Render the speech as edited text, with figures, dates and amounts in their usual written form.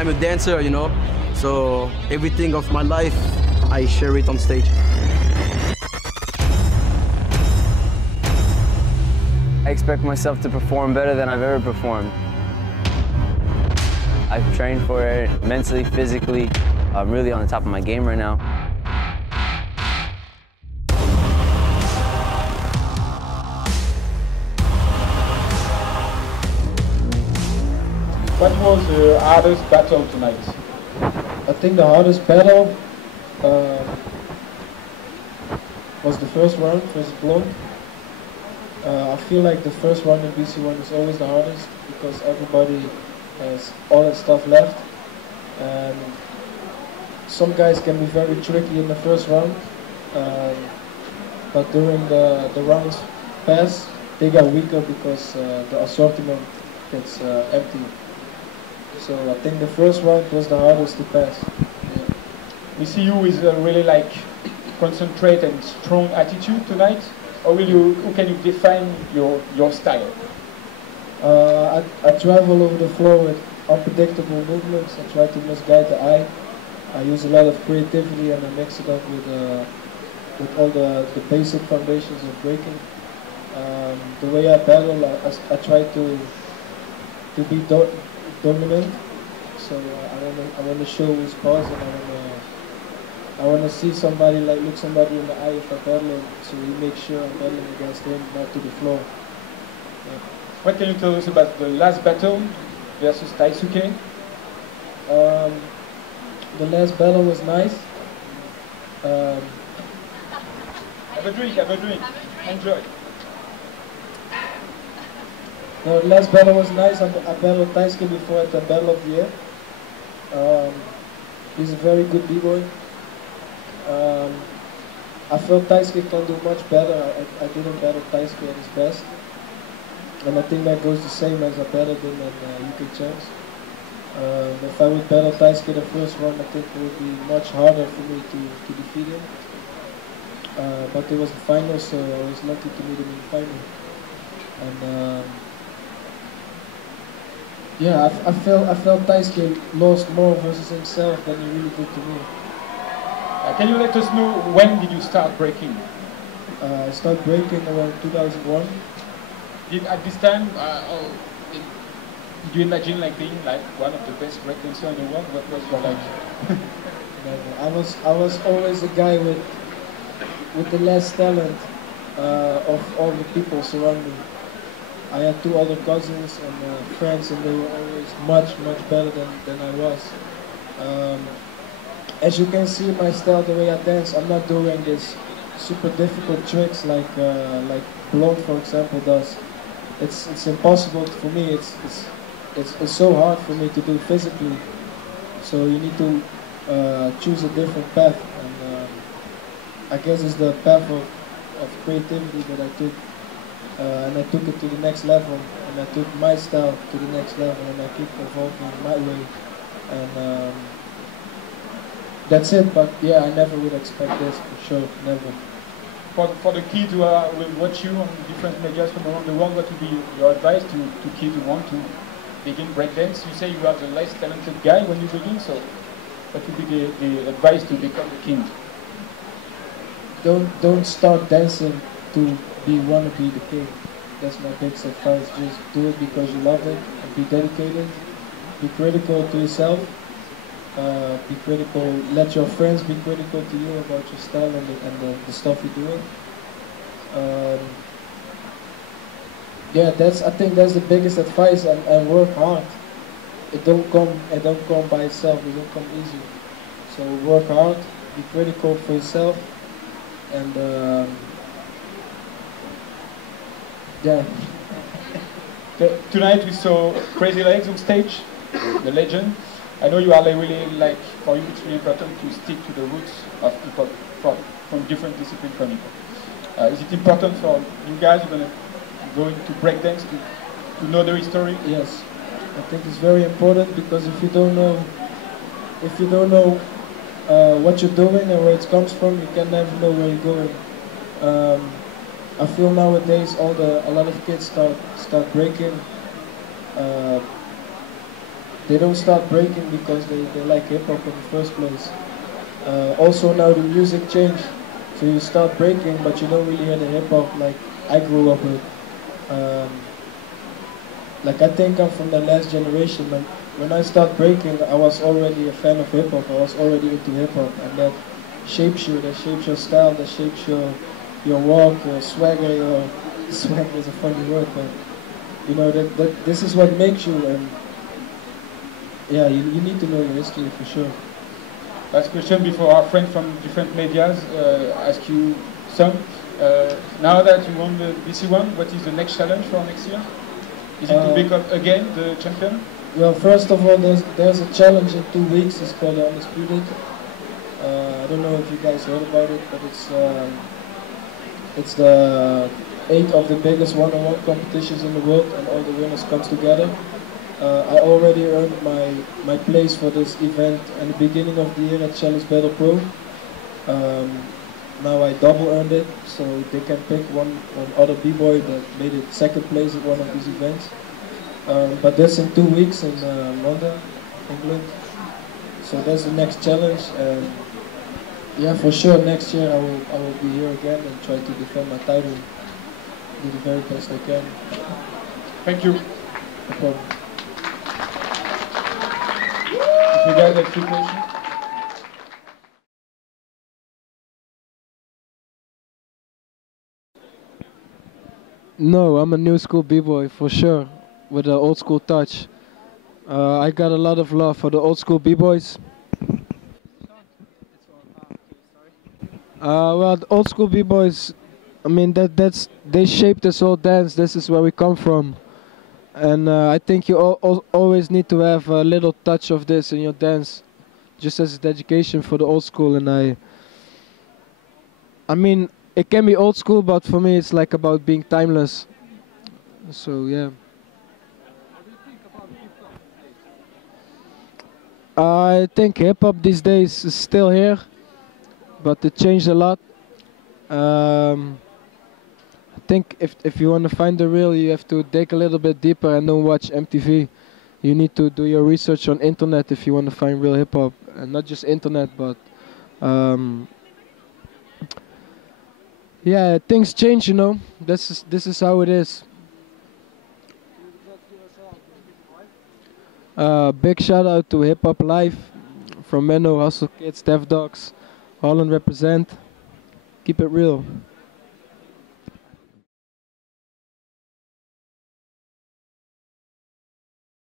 I'm a dancer, you know, so everything of my life, I share it on stage. I expect myself to perform better than I've ever performed. I've trained for it mentally, physically. I'm really on the top of my game right now. What was the hardest battle tonight? I think the hardest battle was the first round versus Blonde. I feel like the first round in BC1 is always the hardest because everybody has all that stuff left. And some guys can be very tricky in the first round, but during the rounds pass, they get weaker because the assortment gets empty. So I think the first round was the hardest to pass. Yeah. We see you with a really like concentrate and strong attitude tonight. How can you define your style? I travel over the floor with unpredictable movements. I try to misguide the eye. I use a lot of creativity and I mix it up with all the basic foundations of breaking. The way I battle, I try to be dominant. So I want to show who's pausing. I want to see somebody, like look somebody in the eye if I'm battling, so we make sure I'm battling against him, not to the floor. Yeah. What can you tell us about the last battle versus Taisuke? The last battle was nice. Have a drink, enjoy. The last battle was nice. I battled Taisuke before at the Battle of the Year. He's a very good b-boy. I felt Taisuke can do much better. I didn't battle Taisuke at his best. And I think that goes the same as I battled him in UK Champs. If I would battle Taisuke the first round, I think it would be much harder for me to defeat him. But it was the final, so I was lucky to meet him in the final. And yeah, I felt Taisuke lost more versus himself than he really did to me. Can you let us know when did you start breaking? I started breaking around 2001. At this time, did you imagine like being like one of the best breakdancers in the world? What was your like? I was always a guy with the less talent of all the people surrounding me. I had two other cousins and friends, and they were always much better than I was. As you can see my style, the way I dance, I'm not doing this super difficult tricks like Blonde, for example, does. It's impossible for me. It's so hard for me to do physically. So you need to choose a different path, and I guess it's the path of creativity that I took. And I took it to the next level, and I took my style to the next level, and I keep evolving my way. And that's it, but yeah, I never would expect this, for sure, never. For the kids who will watch you on different medias from around the world, what would be your advice to kids who want to begin breakdance? You say you are the less talented guy when you begin, so what would be the advice to become a king? Don't start dancing to wanna be the king. That's my biggest advice. Just do it because you love it and be dedicated. Be critical to yourself. Be critical. Let your friends be critical to you about your style and the stuff you're doing. Yeah, I think that's the biggest advice. And work hard. It don't come by itself. It don't come easy. So work hard. Be critical for yourself. And yeah. Tonight we saw Crazy Legs on stage, the legend. I know you are really like, for you it's really important to stick to the roots of hip-hop from different disciplines from hip-hop. Is it important for you guys who are going to breakdance to know the history? Yes, I think it's very important because if you don't know what you're doing and where it comes from, you can never know where you're going. I feel nowadays a lot of kids start breaking. they don't start breaking because they like hip hop in the first place. Also now the music changed, so you start breaking, but you don't really hear the hip hop like I grew up with. Like I think I'm from the last generation. But when I start breaking, I was already a fan of hip hop. I was already into hip hop, and that shapes you. That shapes your style. That shapes your walk, your swagger. Your swagger is a funny word, but you know that this is what makes you. And yeah, you need to know your history for sure. Last question before our friend from different medias ask you some. Now that you won the BC1, what is the next challenge for next year? Is it to become again the champion? Well, first of all, there's a challenge in 2 weeks. It's called the Undisputed. I don't know if you guys heard about it, but it's the 8 of the biggest one-on-one competitions in the world, and all the winners comes together. I already earned my place for this event in the beginning of the year at Challenge Battle Pro. Now I double earned it, so they can pick one other b-boy that made it second place at one of these events. But that's in 2 weeks in London, England. So that's the next challenge. And yeah, for sure next year I will be here again and try to defend my title. Do the very best I can. Thank you. No problem. If you guys have a few questions. No, I'm a new school b-boy for sure, with an old school touch. I got a lot of love for the old school b-boys. Well, the old school b-boys, I mean they shaped this whole dance. This is where we come from, and I think you always need to have a little touch of this in your dance, just as a dedication for the old school. And I mean, it can be old school, but for me it's like about being timeless. So yeah. I think hip hop these days is still here, but it changed a lot. I think if you want to find the real, you have to dig a little bit deeper and don't watch MTV. You need to do your research on internet if you want to find real hip hop, and not just internet, but yeah, things change, you know. This is how it is. Big shout out to Hip Hop Live from Menno, Hustle Kids, Dev Dogs, Holland represent. Keep it real.